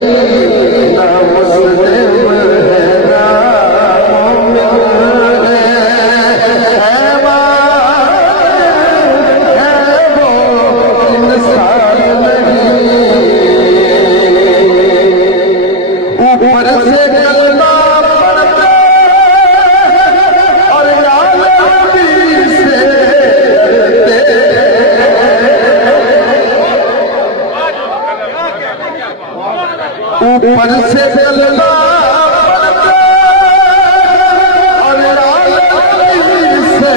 ऊपर से चलना और से और से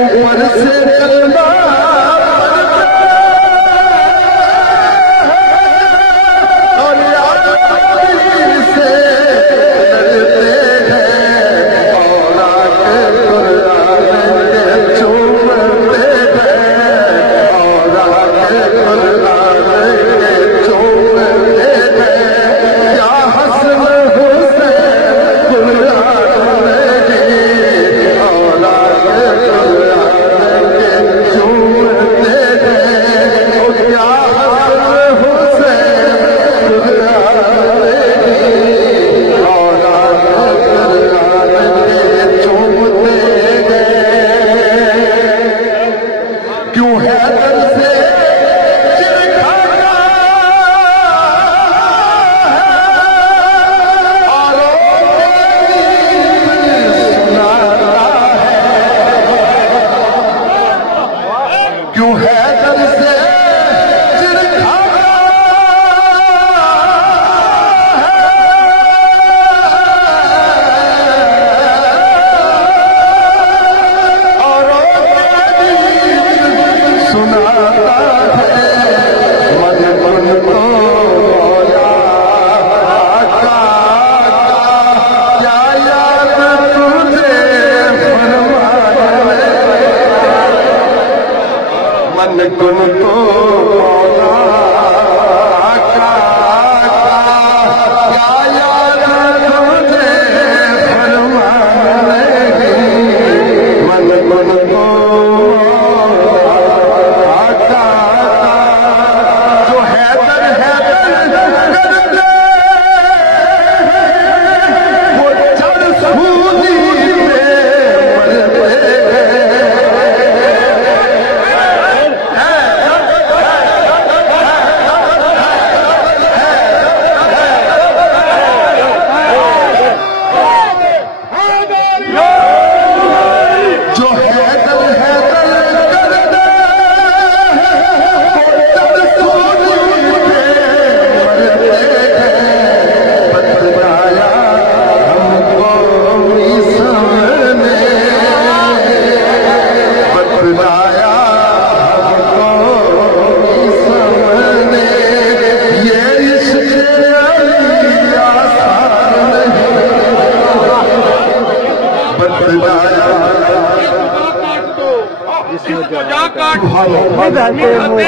ऊपर से चलना और से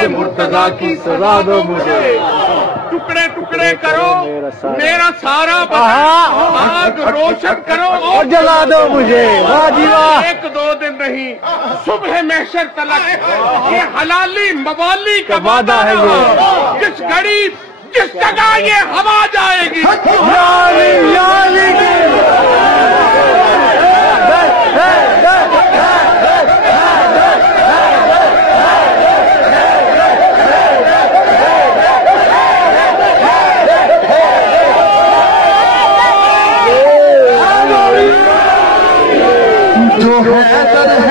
मुर्तजा की सजा दो मुझे, टुकड़े टुकड़े करो मेरा सारा आग रोशन करो और जला दो मुझे। वाह जी वाह। एक दो दिन नहीं, सुबह महशर तलक ये हलाली मवाली का वादा है। ये जिस घड़ी जिस जगह ये हवा जाएगी जो है